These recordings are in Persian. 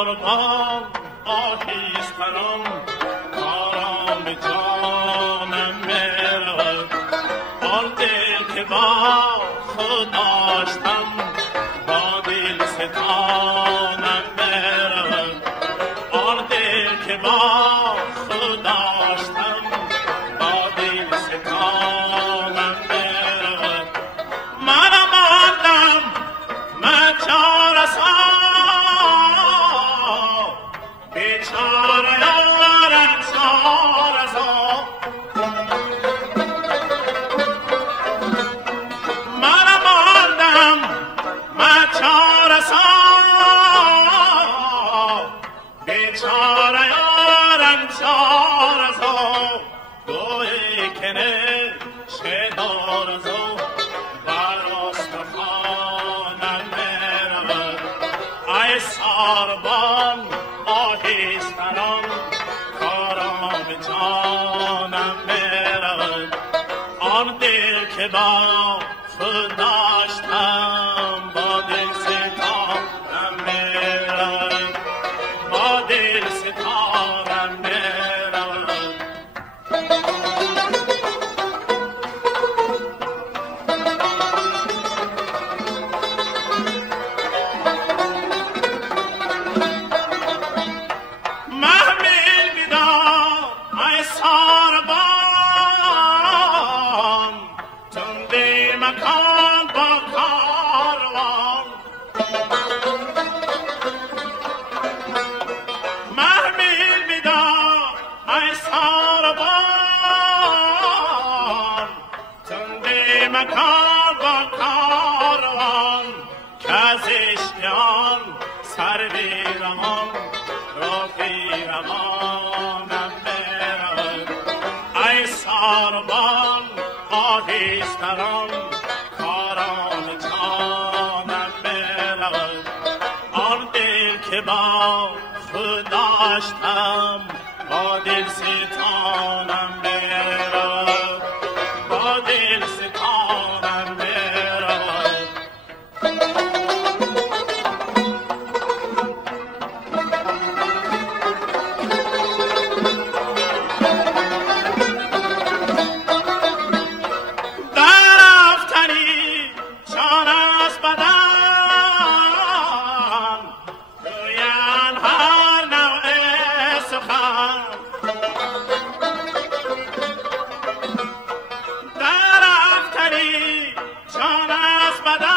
ساربان آهیستران کارام جانم میرود. آن دل که با خود داشتم با دل ستانم میرود. آن دل که با خود داشتم با دل ستانم میرود. منم ماندم من چاره سا بیچاره یارم چاره سا. منم ماندم من چاره سا بیچاره یارم چاره سا. دوی کنه شدار زو ساربان آهیستران کارام جانم میرود. آن دل که با خود داشتم با دل ستانم میرود. با دل ستانم میرود. مکان با کاروان کزشیان سر بیرمان رافی روانم میرود. ای ساربان آهیستران کاران جانم میرود. آن دل که با خود داشتم با دل ستانم میرود. با دل ستانم میرود. در افتنی جان از بدن گویند هر نوع سخن. جان از بدن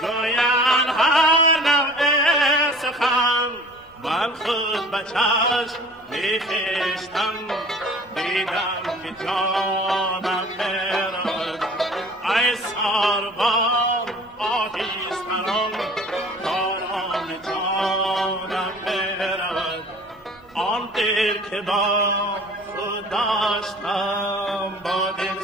گویند هر نوع سخن. من خود به چشم میخیشتم دیدم که جانم میرود. ای ساربان آهیستران کارام جانم میرود. آن دل که با خود داشتم با دل